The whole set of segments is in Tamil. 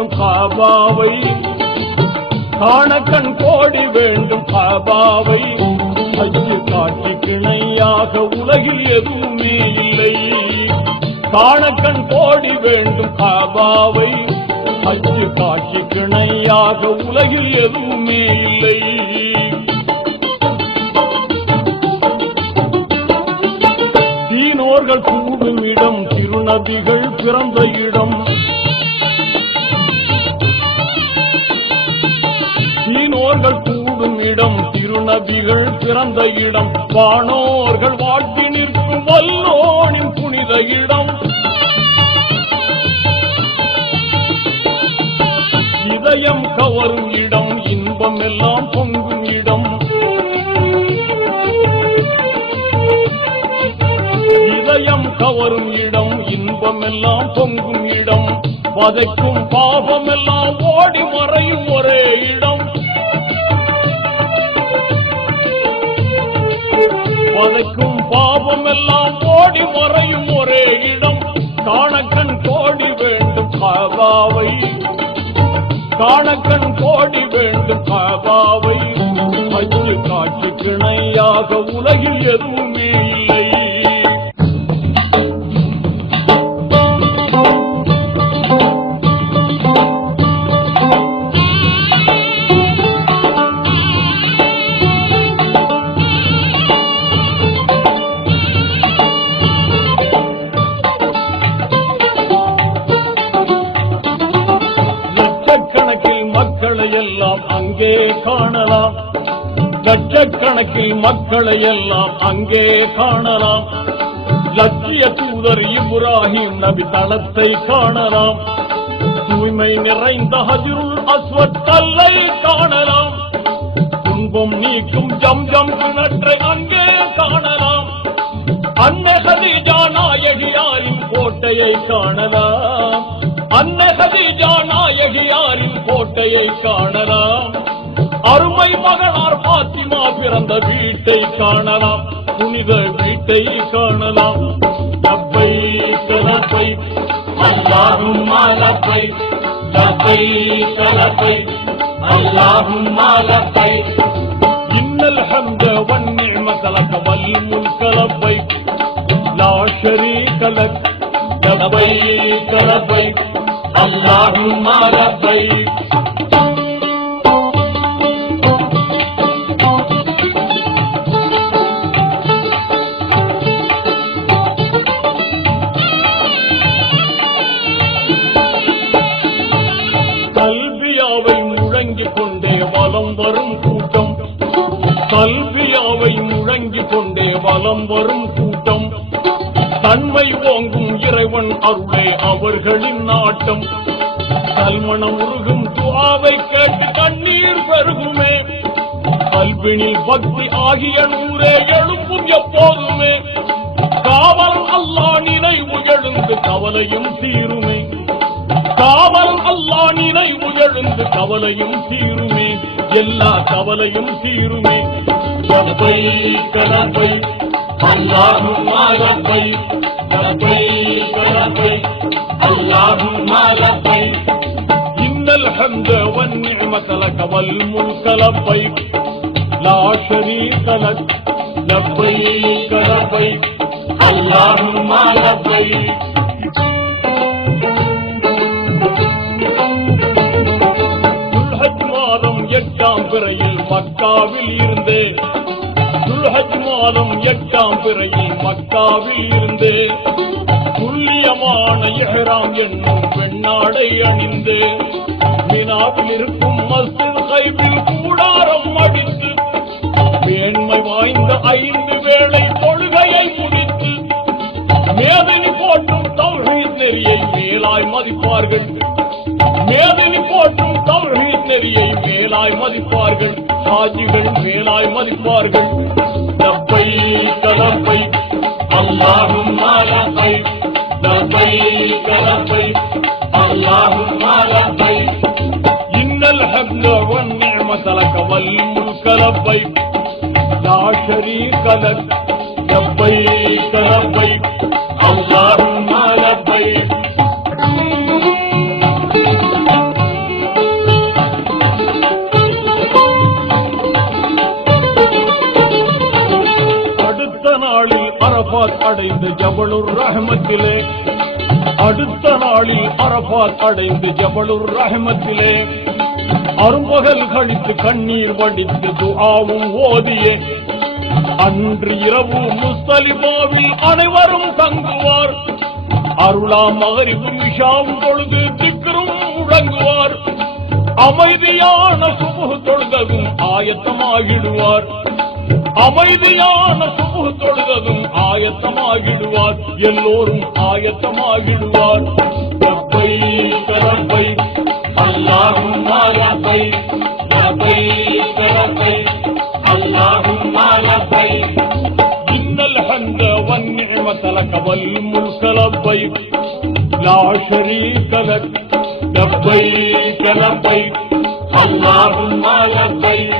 வேண்டும் காபாவை, காணக்கண் கோடி வேண்டும் காபாவை. ஹஜ்ஜு காட்சிக்கு இணையாக உலகில் எதுவுமே இல்லை. காணக்கண் கோடி வேண்டும் காபாவை, ஹஜ்ஜு காட்சிக்கு இணையாக உலகில் எதுவுமே இல்லை. தீனோர்கள் கூடும் இடம், திருநபிகள் பிறந்த இடம். தீனோர்கள் கூடும் இடம், திருநபிகள் பிறந்த இடம். வானோர்கள் வாழ்த்தி நிற்கும் வல்லோனின் புனித இடம். இதயம் கவரும் இடம், இன்பம் எல்லாம் பொங்கும் இடம். இதயம் கவரும் இடம், இன்பம் எல்லாம் பொங்கும் இடம். வதைக்கும் பாவம் எல்லாம் ஓடி மறையும் ஒரே இடம். வதைக்கும் பாவம் எல்லாம் ஓடி மறையும் ஒரே இடம். காணக்கண் கோடி வேண்டும் காபாவை, காணக்கண் கோடி வேண்டும் காபாவை. ஹஜ்ஜு காட்சிக்கு இணையாக உலகில் எதுவுமே இல்லை. அங்கே காணலாம், லட்சக்கணக்கில் மக்களை எல்லாம் அங்கே காணலாம். லட்சிய தூதர் இப்ராஹிம் நபி தளத்தை காணலாம். தூய்மை நிறைந்த ஹஜ்ருல் அஸ்வத் கல்லை காணலாம். துன்பம் நீக்கும் ஜம்ஜம் கிணற்றை அங்கே காணலாம். அன்னை ஹதீஜா நாயகியாரின் கோட்டையை காணலாம். அன்னை ஹதீஜா நாயகியாரின் கோட்டையை காணலாம். அருமை மகனார் பாத்திமா பிறந்த வீட்டை காணலாம். புனித வீட்டை காணலாம். லப்பைக் லப்பைக் அல்லாஹும்ம லப்பைக், லப்பைக் லப்பைக் அல்லாஹும்ம லப்பைக். இன்னல் ஹம்த வன் நிஅமத லக வல் முல்க லப்பைக், லா ஷரீக லக். லப்பைக் லப்பைக் அல்லாஹும்ம லப்பைக். கல்வியாவை முழங்கிக் கொண்டே வலம் வரும் கூட்டம், கல்வியாவை முழங்கிக் கொண்டே வலம் வரும் கூட்டம். தன்மை ஓங்கும் இறைவன் அருளே அவர்களின் நாட்டம். கல்மணம் உருகும் துஆவை கேட்டு கண்ணீர் பெருகுமே. கல்வினில் பக்தி ஆகிய நூறே எழும்பும் எப்போதுமே. காவல் அல்லாஹ் நினைவு எழுந்து கவலையும் தீருமே. காவல் அல்லாஹ் நினைவு எழுந்து கவலையும் தீருமே. எல்லா கவலையும் தீருமே. லப்பைக் லப்பைக் அல்லாஹும்ம லப்பைக், லப்பைக் லப்பைக் அல்லாஹும்ம லப்பைக். இன்னல் ஹம்த வன் நிஅமத லக வல் முல்க லப்பைக், லா ஷரீக லக். லப்பைக் லப்பைக் அல்லாஹும்ம லப்பைக். துல்ஹஜ் மாதம் 8ஆம் பிறையில் மக்காவில் இருந்தே, துல்ஹஜ் மாதம் 8ஆம் பிறையில் மக்காவில் இருந்தே, துல்லியமான இஹ்ராம் என்னும் பெண்ணாடை அணிந்து, மினாவில் இருக்கும் மஸ்ஜித் கைபில் கூடாரம் அடித்து, மேன்மை வாய்ந்த 5 வேளை தொழுகையை முடித்து, மேதினி போற்றும் தௌஹீத் நெறியை மேலாய் மதிப்பார்கள். மேதினி போற்றும் தௌஹீத் நெறியை மேலாய் மதிப்பார்கள். ஹாஜிகள் மேலாய் மதிப்பார்கள். லப்பைக் லப்பைக் அல்லாஹும்ம லப்பைக், லப்பைக் லப்பைக் அல்லாஹும்ம லப்பைக். இன்னல் ஹம்த வன் நிஅமத லக வல் முல்க லப்பைக், லா ஷரீக லக். லப்பைக் லப்பைக் அல்லாஹும்ம லப்பைக். அடைந்து ஜபலுர் ரஹ்மத்திலே, அடுத்த நாளில் அரபாத் அடைந்து ஜபலுர் ரஹ்மத்திலே, அரும்பகல் கழித்து கண்ணீர் வடித்து துஆவும் ஓதியே, அன்று இரவு முஸ்தலிஃபாவில் அனைவரும் தங்குவார். அருளா மகரிபும் இஷாவும் தொழுது திக்ரும் முழங்குவார். அமைதியான சுபுஹ் தொழுததும் ஆயத்தமாகிடுவார். அமைதியான சுபுஹ் தொழுததும் ஆயத்தமாகிடுவார். எல்லோரும் ஆயத்தமாகிடுவார். லப்பைக் லப்பைக் அல்லாஹும்ம லப்பைக் லப்பைக் லப்பைக் அல்லாஹும்ம லப்பைக் இன்னல் ஹம்த வன் நிஅமத லக வல் முல்க லப்பைக் லா ஷரீக லக் லப்பைக் லப்பைக் அல்லாஹும்ம லப்பைக்.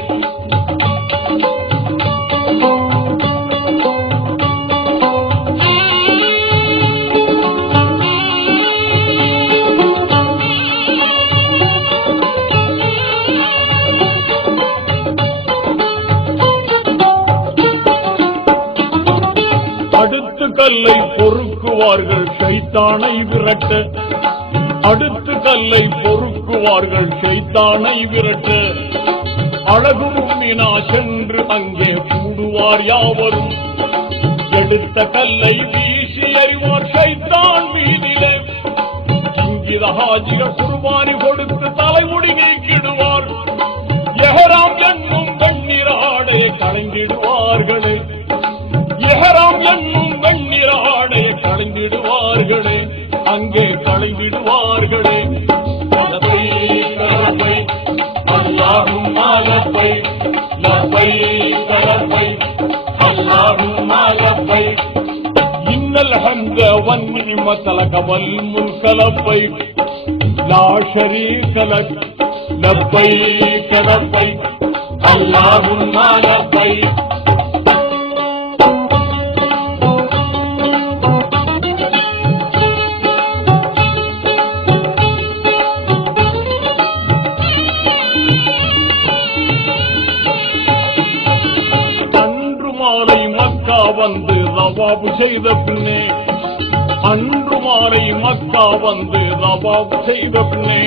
அடுத்து கல்லை பொறுக்குவார்கள் ஷைத்தானை விரட்ட, அடுத்து கல்லை பொறுக்குவார்கள் ஷைத்தானை விரட்ட. அழகு முஃமினா சென்று அங்கே கூடுவார் யாவரும். எடுத்த கல்லை வீசி எறிவார் ஷைத்தான் மீதிலே. இங்கித ஹாஜிகள் குர்பானி கொடுத்து தலைமுடி நீக்கிடுவார். எஹராம் என்னும் வெண்ணிற ஆடையை களைந்திடுவார்களே, எஹராம் என்னும் வெண்ணிற ஆடையை களைந்திடுவார்களே, அங்கே களைந்திடுவார்களே. லப்பைக் லப்பைக் அல்லாஹும்ம லப்பைக் லப்பைக் லப்பைக் அல்லாஹும்ம லப்பைக் இன்னல் ஹம்த வன் நிஅமத லக வல் முல்க லப்பைக் லா ஷரீக லக் லப்பைக் லப்பைக் அல்லாஹும்ம லப்பைக். வந்து தவாப் செய்த பின்னே, அன்று மாலை மக்கா வந்து தவாப் செய்த பின்னே,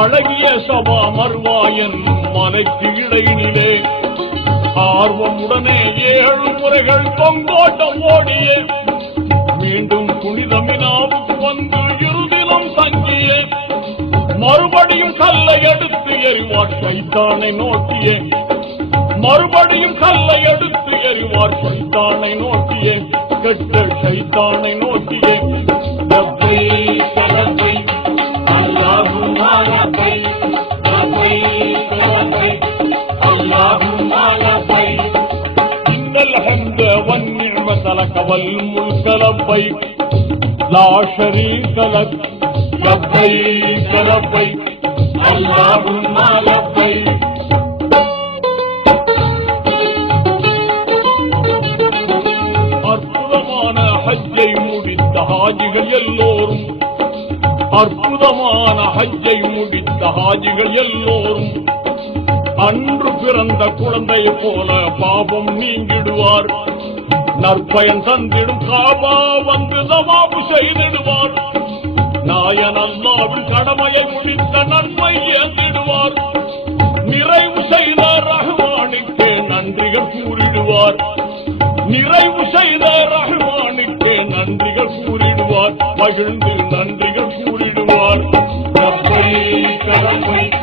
அழகிய சபா மர்வா என்னும் மலைக்கு இடையிலே ஆர்வமுடனே 7 முறைகள் தொங்கோட்டம் ஓடிய, மீண்டும் புனித மினாவுக்கு வந்து இருதினம் தங்கிய, மறுபடியும் கல்லை எடுத்து எறிவார் ஷைத்தானை நோக்கிய, மறுபடியும் கல்லை எடுத்து எறிவார் ஷைத்தானை நோக்கிய, கெட்ட ஷைத்தானை நோக்கிய. லப்பைக் லப்பைக் அல்லாஹும்ம லப்பைக் லப்பைக் லப்பைக் அல்லாஹும்ம லப்பைக் இன்னல் ஹம்த வன் நிஅமத லக வல் முல்க லப்பைக் லா ஷரீக லக் லப்பைக் லப்பைக் அல்லாஹும்ம லப்பைக். அற்புதமான ஹஜ்ஜை முடித்த ஹாஜிகள் எல்லோரும், அற்புதமான ஹஜ்ஜை முடித்த ஹாஜிகள் எல்லோரும் அன்று பிறந்த குழந்தையை போல பாவம் நீங்கிடுவார். நற்பயன் தந்திடும் காபா வந்து தவாப் செய்திடுவார். நாயன் அல்லாஹ்வின் கடமையை முடித்த நன்மை ஏந்திடுவார். நிறைவு செய்த ரஹ்மானுக்கு நன்றிகள் கூறிடுவார். நிறைவு செய்த ரஹ்மானுக்கு நன்றிகள் கூறிடுவார். மகிழ்ந்து நன்றிகள் கூறிடுவார். லப்பைக் லப்பைக்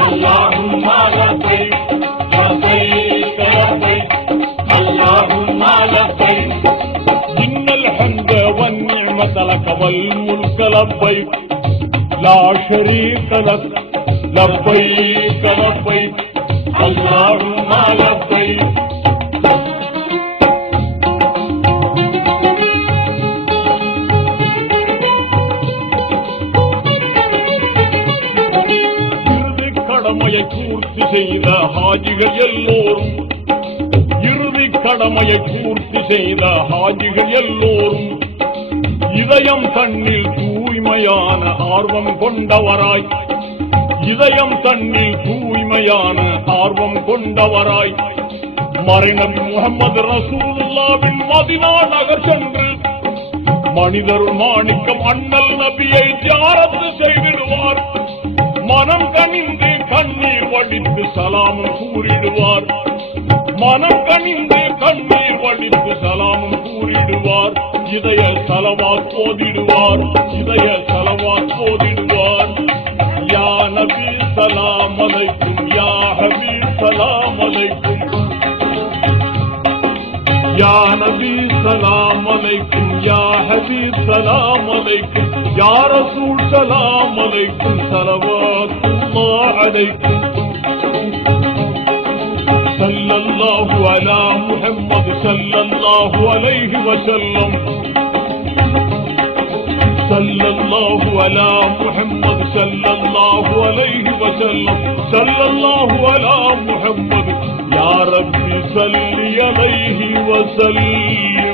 அல்லாஹும்ம லப்பைக் லப்பைக் லப்பைக் அல்லாஹும்ம லப்பைக் இன்னல் ஹம்த வன் நிஅமத லக வல் முல்க லப்பைக் லா ஷரீக லக் லப்பைக் லப்பைக் அல்லாஹும்ம லப்பைக். கடமையை பூர்த்தி செய்த ஹாஜிகள் எல்லோரும், இறுதி கடமையை பூர்த்தி செய்த ஹாஜிகள் எல்லோரும் இதயம் தன்னில் தூய்மையான ஆர்வம் கொண்டவராய், இதயம் தன்னில் தூய்மையான ஆர்வம் கொண்டவராய் மறைநபி முஹம்மது ரசூலுல்லாஹ்வின் மதீனா நகர் சென்று மனிதர் மாணிக்கம் அண்ணல் நபியை தியாரத்து செய்திடுவார். மனம் கனிந்து கண்ணீர் வடித்து சலாமும் கூறிடுவார். மனம் கனிந்து கண்ணீர் வடித்து சலாமும் கூறிடுவார். இதய சலவாத் போதிடுவார். இதய சலவாத் போதிடுவார். யா நபி சலாம் அலைக்கும், யா ஹபீப் சலாம் அலைக்கும், யா நபி சலாம் அலைக்கும், யா ஹபீப் சலாம் அலைக்கும், யா ரசூல் சலாம் அலைக்கும், ஸலவாத்துல்லாஹ் அலைக்கும். ஸல்லல்லாஹு அலா முஹம்மத் ஸல்லல்லாஹு அலைஹி வஸல்லம். ஸல்லல்லாஹு அலா முஹம்மத் ஸல்லல்லாஹு அலைஹி வஸல்லம். ஸல்லல்லாஹு அலா முஹம்மத் யா ரப்பி ஸல்லி அலைஹி வஸல்லம்.